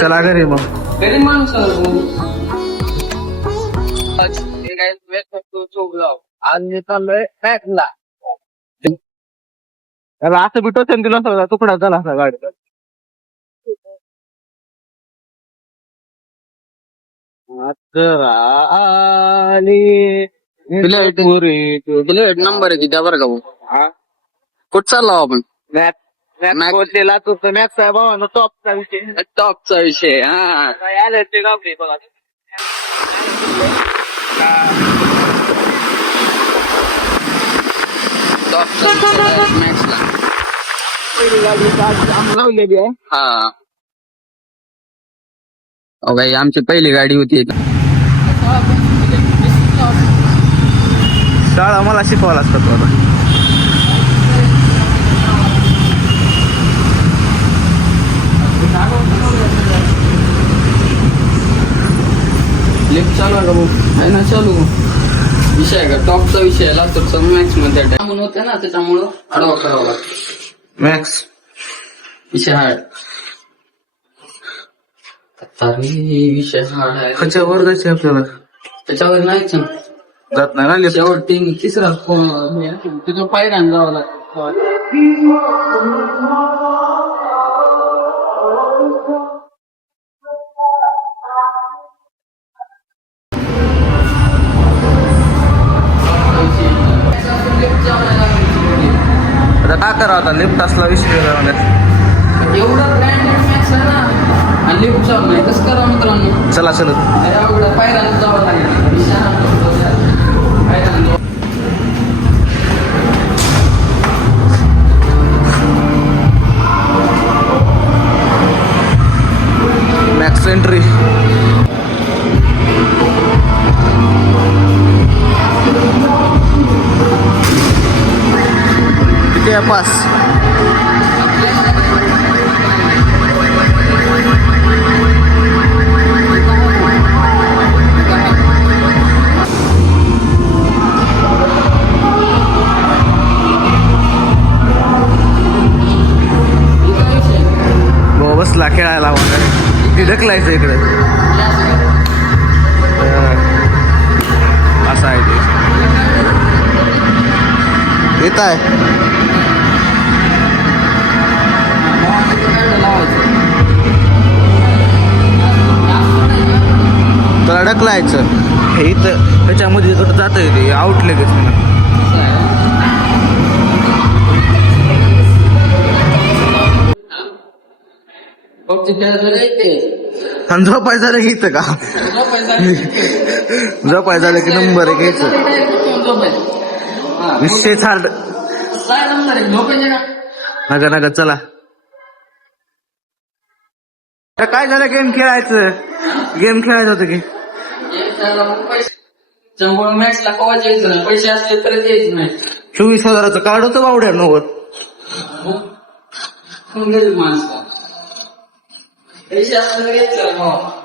चला घरी मग. गरीब माणूस. आज मी चाललोय पॅकला त्याला असं बी टोचन दिलं असतं तुकडा झाला असा तुला तुला एक नंबर आहे तिथे बरं का कुठं चाललो आपण? मॅथ- बोललेला तो आहे भावानं टॉपचा विषय. टॉपचा विषय हा. काय आलं ते गावले बघा. टॉपचा मॅक्सला लावलेली आहे हा. बाई आमची पहिली गाडी होती शाळा मला शिकवा लागतात मला लिफ्ट चालू आहे का भाऊ? आहे ना चालू. विषय आहे का? टॉपचा विषय आहे. लातूरचा मॅक्समध्ये म्हणून होते ना त्याच्यामुळं आडवा करावा लागतो. मॅक्स विषय हार्ड तरी विषय हार्ड आहे. कशावर जायचे आपल्याला? त्याच्यावर नाहीच ना. जात नाही ना लिफ्ट? शेवटी तिसरा तुझ्या पायऱ्यानं जावं लागतं. आता काय करा आता लिफ्ट असला विषय म्हणजे एवढा आणि लिफ्ट चालू नाही कसं करा मित्रांनो? चला चलत एवढं पायऱ्यानं जावं लागेल. भाऊ बसला खेळायला ढकलायचं इकडे. असं आहे ते येत आहे त्याला ढकलायचं हे इथं त्याच्यामध्ये कुठं जात ते आउट लगेच म्हणा. आणि झोपाय झालं की इथं का? झोपाय झालं की नंबर घ्यायचं. विषय चाल नका नका चला. अरे काय झालं गेम खेळायचं? गेम खेळायचं होतं की. चंबळ मॅचला कवाच यायचं नाही? पैसे असले तरच यायचं नाही. चोवीस हजाराचं कार्ड होतं बावड्या नव्वद. गरीब माणसं? पैसे असले तर यायचं हो.